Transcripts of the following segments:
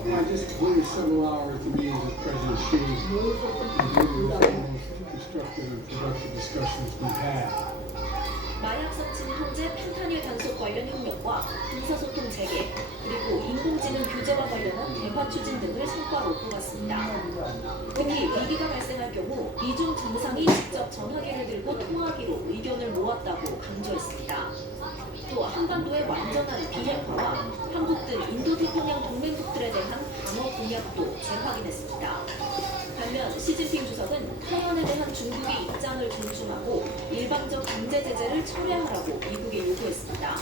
I just waited several hours to meet with President Xi. And it was one of the most constructive and productive discussions we've had. 마약 섭취 통제, 펜타닐 단속 관련 협력과 의사소통 재개, 그리고 인공지능 규제와 관련한 대화 추진 등을 성과로 꼽았습니다. 특히 위기가 발생할 경우 미중 정상이 직접 전화기를 들고 통화하기로 의견을 모았다고 강조했습니다. 또 한반도의 완전한 비핵화와 한국 등 인도태평양 동맹국들에 대한 방어 공약도 재확인했습니다. 반면 시진핑 주석은 타이완에 대한 중국의 입장을 존중하고 일방적 경제 제재를 철회하라고 미국에 요구했습니다.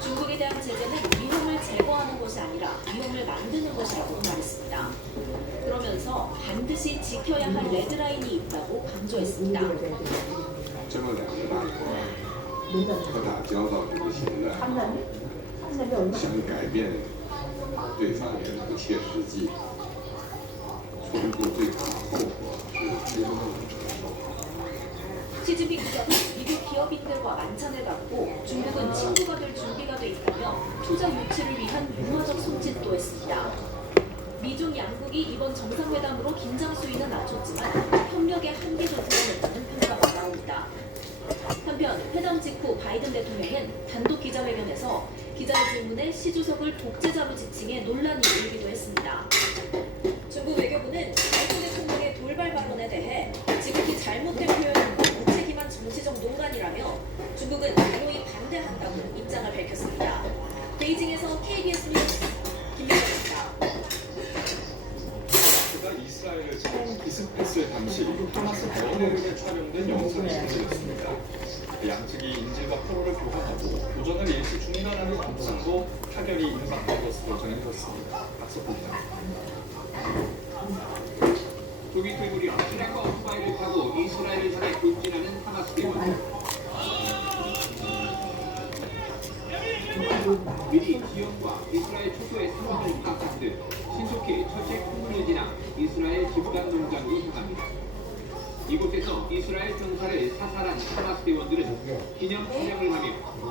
중국에 대한 제재는 위험을 제거하는 것이 아니라 위험을 만드는 것이라고 말했습니다. 그러면서 반드시 지켜야 할 레드라인이 있다고 강조했습니다. 这么两个大国不打交道就不行的，想改变对方也不切实际，冲突最大的后果是非常不承受。 시진핑 주석은 미국 기업인들과 만찬을 갖고 중국은 친구가 될 준비가 돼 있다며 투자 유치를 위한 융화적 손짓도 했습니다. 미중 양국이 이번 정상회담으로 긴장 수위는 낮췄지만 협력의 한계도 드러냈다는 평가가 나옵니다. 한편 회담 직후 바이든 대통령은 단독 기자회견에서 기자의 질문에 시 주석을 독재자로 지칭해 논란이 일기도 했습니다. 중국 외교부는 바이든 대통령의 돌발 발언에 대해 지극히 잘못된 표현이고 무책임한 정치적 농간이라며 중국은 단호히 반대한다고 입장을 밝혔습니다. 베이징에서 KBS 뉴스 김민정입니다. 이스라엘을 처음 기습했을 당시 하마스 대원회를 촬영된 영상이 공개됐습니다. 양측이 인질과 포로를 교환하고 교전을 일시 중단하는 협상도 타결이 임박한 것으로 전해졌습니다. 박석호입니다. 조기 퇴물이요. 트랙과 오토바이를 타고 이스라엘을 향해 돌진하는 하마스 대원들. 미리 지역과 이스라엘 초소의 상황을 파악한 듯 신속히 철책 통로를 지나 이스라엘 집단 농장으로 향합니다. 이곳에서 이스라엘 병사를 사살한 하마스 대원들은 기념 촬영을 하며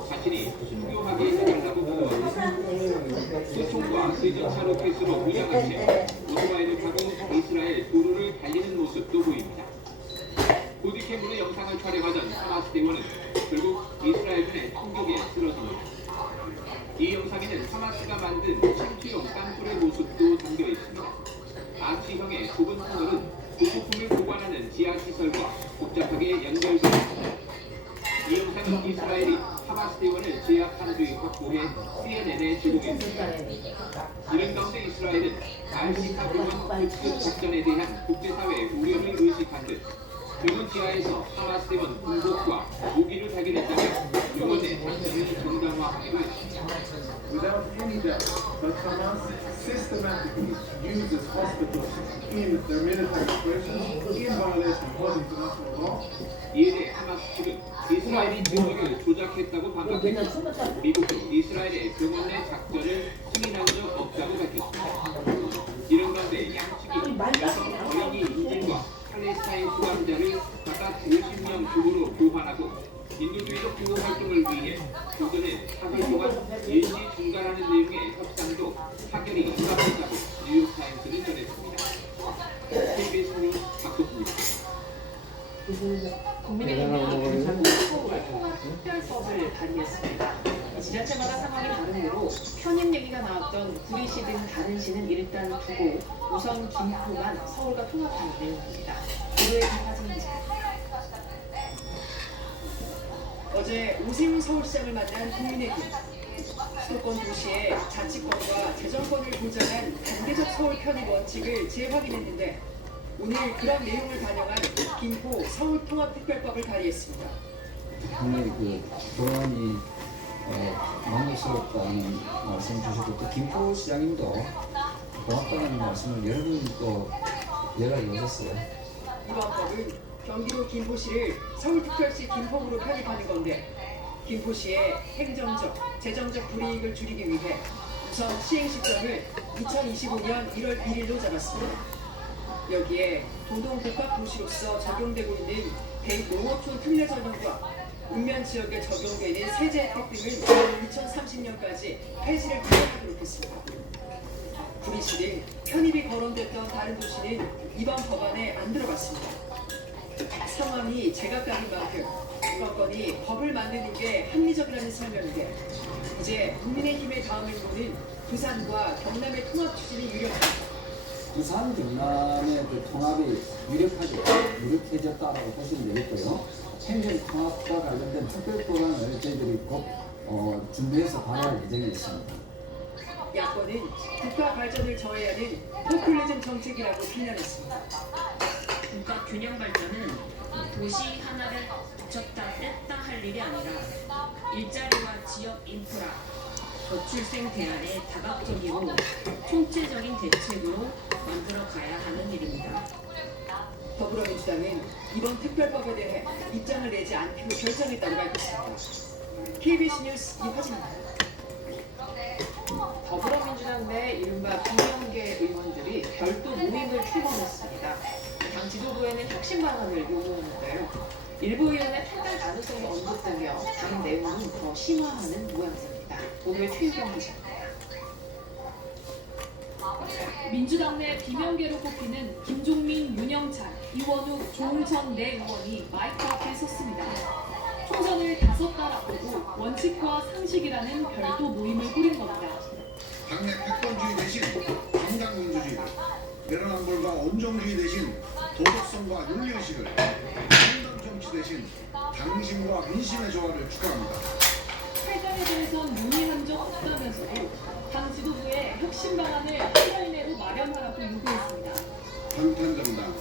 자신이 순교하게 해달라고 구호합니다. 소총과 대전차 로켓으로 무장한 채 오토바이를 타고 이스라엘 도로를 달리는 모습도 보입니다. 보디캠으로 영상을 촬영하던 하마스 대원은 결국 이스라엘군의 총격에 쓰러집니다. 이 영상에는 하마스가 만든 침투용 땅굴의 모습도 담겨 있습니다. 아치형의 좁은 터널은 부속품을 보관하는 지하시설과 복잡하게 연결되어 있습니다. 이 영상은 이스라엘이 하마스 대원을 제압한 뒤 확보해 CNN에 제공했습니다. 이런 가운데 이스라엘은 알시카 병원 특수 작전에 대한 국제사회의 우려를 의식한 듯 병원 지하에서 하마스 대원 군복과 무기를 발견했다며 병원의 작전을 정당화하기로 했습니다. Without any doubt, but Hamas systematically uses hospitals in their military operations in violation of international law. 이에 대해 하마스 측은 이스라엘이 증거를 조작했다고 반박했고 미국도 이스라엘의 병원 내 작전을 승인한 적 없다고 밝혔습니다. 이런 가운데 양측이 여성 어린이 인질과 팔레스타인 수감자를 각각 50명 쪽으로 교환하고 인도주의적 구호 활동을 위해 교전을 사흘 동안 일시 중단하는 내용의 협상도 타결이 임박했다고 뉴욕타임스는 전했습니다. KBS 뉴스 박덕수입니다. 국민의힘은 서울 통합특별법을 발의했습니다. 지자체마다 상황이 다르므로 편입 얘기가 나왔던 구리시 등 다른 시는 일단 두고 우선 김포만 서울과 통합하는 내용입니다. 보도에 김하진입니다. 어제 오세훈 서울시장을 만난 국민의힘. 수도권 도시의 자치권과 재정권을 보장한 단계적 서울 편입 원칙을 재확인했는데 오늘 그런 내용을 반영한 김포 서울통합특별법을 발의했습니다. 굉장히 보안이 만족스럽다는 말씀 주셨고 또 김포시장님도 고맙다는 말씀을 여러 번 또 이어졌어요. 이번 법은 경기도 김포시를 서울특별시 김포구로 편입하는 건데 김포시의 행정적, 재정적 불이익을 줄이기 위해 우선 시행 시점을 2025년 1월 1일로 잡았습니다. 여기에 도동복합도시로서 적용되고 있는 대농어촌 특례 전형과 읍면 지역에 적용되는 세제 혜택 등을 2030년까지 폐지를 기획하도록 했습니다. 구리시 도시 등 편입이 거론됐던 다른 도시는 이번 법안에 안 들어갔습니다. 상황이 제각각인 만큼 건건이 법을 만드는 게 합리적이라는 설명인데 이제 국민의힘의 다음 행보는 부산과 경남의 통합 추진이 유력합니다. 부산 경남의 그 통합이 유력해졌다라고 보시면 되겠고요. 행정 통합과 관련된 특별법안을 저희들이 곧 준비해서 발의할 예정에 있습니다. 야권은 국가 발전을 저해하는 포퓰리즘 정책이라고 비난했습니다. 국가 균형 발전은 도시 하나를 붙였다 뺐다 할 일이 아니라 일자리와 지역 인프라, 저출생 대안의 다각적이고 총체적인 대책으로 만들어 가야 하는 일입니다. 더불어민주당은 이번 특별법에 대해 입장을 내지 않기로 결정했다고 밝혔습니다. KBS 뉴스 이화진입니다. 더불어민주당 내 이른바 비명계 의원들이 별도 모임을 출범했습니다. 당 지도부에는 혁신 방안을 요구했는데요. 일부 의원의 탈당 가능성이 언급되며 당 내용은 더 심화하는 모양새입니다. 오늘 최유경 기자입니다. 민주당 내 비명계로 꼽히는 김종민, 윤영찬, 이원욱, 조홍천 네 의원이 마이크 앞에 섰습니다. 총선을 5달 앞두고 원칙과 상식이라는 별도 모임을 꾸린 겁니다. 당내 패권주의 대신 정당민주주의, 내로남불과 온정주의 대신 도덕성과 윤리의식을, 정당 정치 대신 당신과 민심의 조화를 추구합니다. 탈당에 대해선 논의한 적 없다면서도 당 지도부에 혁신 방안을 한 달 내로 마련하라고 요구했습니다. 방탄정당,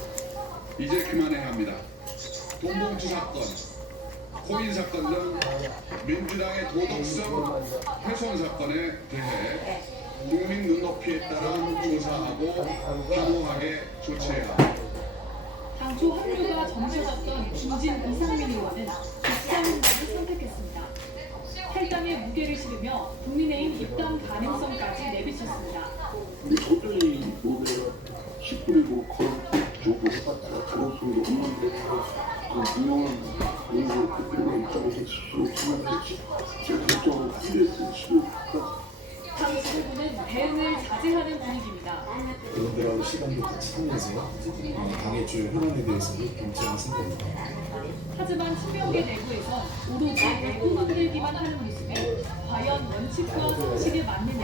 이제 그만해야 합니다. 돈봉투 사건, 코인 사건 등 민주당의 도덕성 훼손 사건에 대해 국민 눈높이에 따라 조사하고 단호하게 조치해야 합니다. 당초 합류가 점쳐졌던 김진 이상민 의원은 입당응답을 선택했습니다. 탈당에 무게를 실으며 국민의힘 입당 가능성까지 내비쳤습니다. 도저히 모두가 19일고 정도 해봤다가 가능성도 없는데 그 유명한 연구 대표가 입장에서 스스로 지원했지 제가 결정을 안 됐어요. 15일까지. 당 지도부는 대응을 자제하는 분위기입니다. 의원들하고 시간도 같이 통해서 당의 주요 현안에 대해서는 경청을 쓴답니다. 하지만 친명계 내부에선 오로지 내부 만들기만 하는 모습이 과연 원칙과 상식에 맞느냐,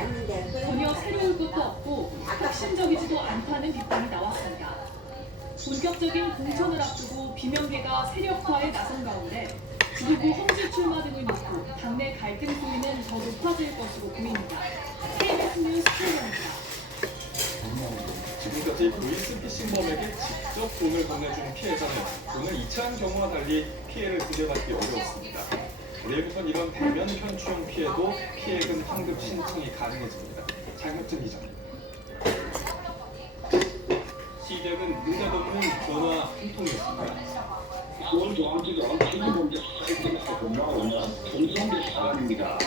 전혀 새로울 것도 없고 혁신적이지도 않다는 비판이 나왔습니다. 본격적인 공천을 앞두고 비명계가 세력화에 나선 가운데 지도부 험지 출마 등을 놓고 당내 갈등 소리는 더 높아질 것으로 보입니다. KBS 뉴스 최영입니다. 지금까지 보이스피싱범에게 직접 돈을 건네준 피해자는 오늘 이차한 경우와 달리 피해를 구제받기 어려웠습니다. 내일부터는 이런 대면 현추용 피해도 피해금 환급 신청이 가능해집니다. 장혁진 기자입니다. 시작은 느닷없는 전화 한 통이었습니다. 서울중앙지검 피해범죄 수사팀에서 근무하는 김성대 사관입니다.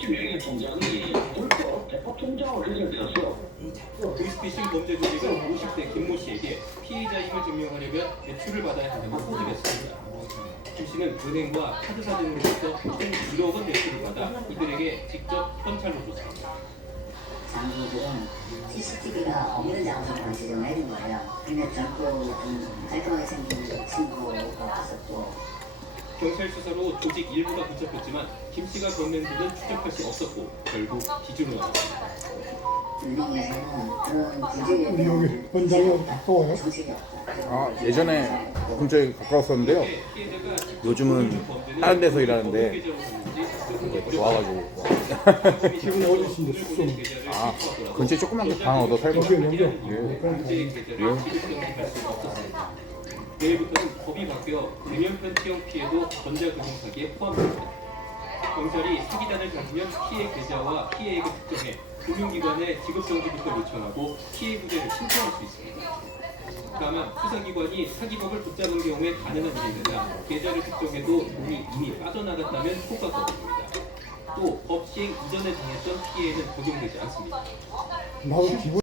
김영희 총장이 불법 대법 통장을 개설해서 보이스피싱 범죄 조직은 50대 김모 씨에게 피해자임을 증명하려면 대출을 받아야 한다고 호소했습니다. 김 씨는 은행과 카드 사진으로부터 총 1억 원 대출을 받아 이들에게 직접 현찰로 줬습니다. 장소들은 CCTV가 없는 장소만 지정을 해준 거예요. 근데 젊고 좀 깔끔하게 생긴 친구가 있었고 경찰 수사로 조직 일부가 붙잡혔지만 김 씨가 건넨 돈은 추적할 수 없었고 결국 기준으로 나왔습니다. 은행에서는 그런 부재에 대한 현장에 가까워요? 정책이 없다. 예전에 근처에 가까웠었는데요. 요즘은 다른 데서 일하는데 좋아가지고 지금 어디신데 숙소는? 근처에 조그만 방 얻어 살고 내일부터는 법이 바뀌어 대면편 채용 피해도 전자금융 사기에 포함됩니다. 경찰이 사기단을 잡으면 피해 계좌와 피해액을 특정해 금융기관에 지급정지부터 요청하고 피해 구제를 신청할 수 있습니다. 다만 수사기관이 사기범을 붙잡은 경우에 가능한 일이나 계좌를 특정해도 돈이 이미 빠져나갔다면 효과가 없습니다. 또 법 시행 이전에 당했던 피해는 적용되지 않습니다. 나도 기분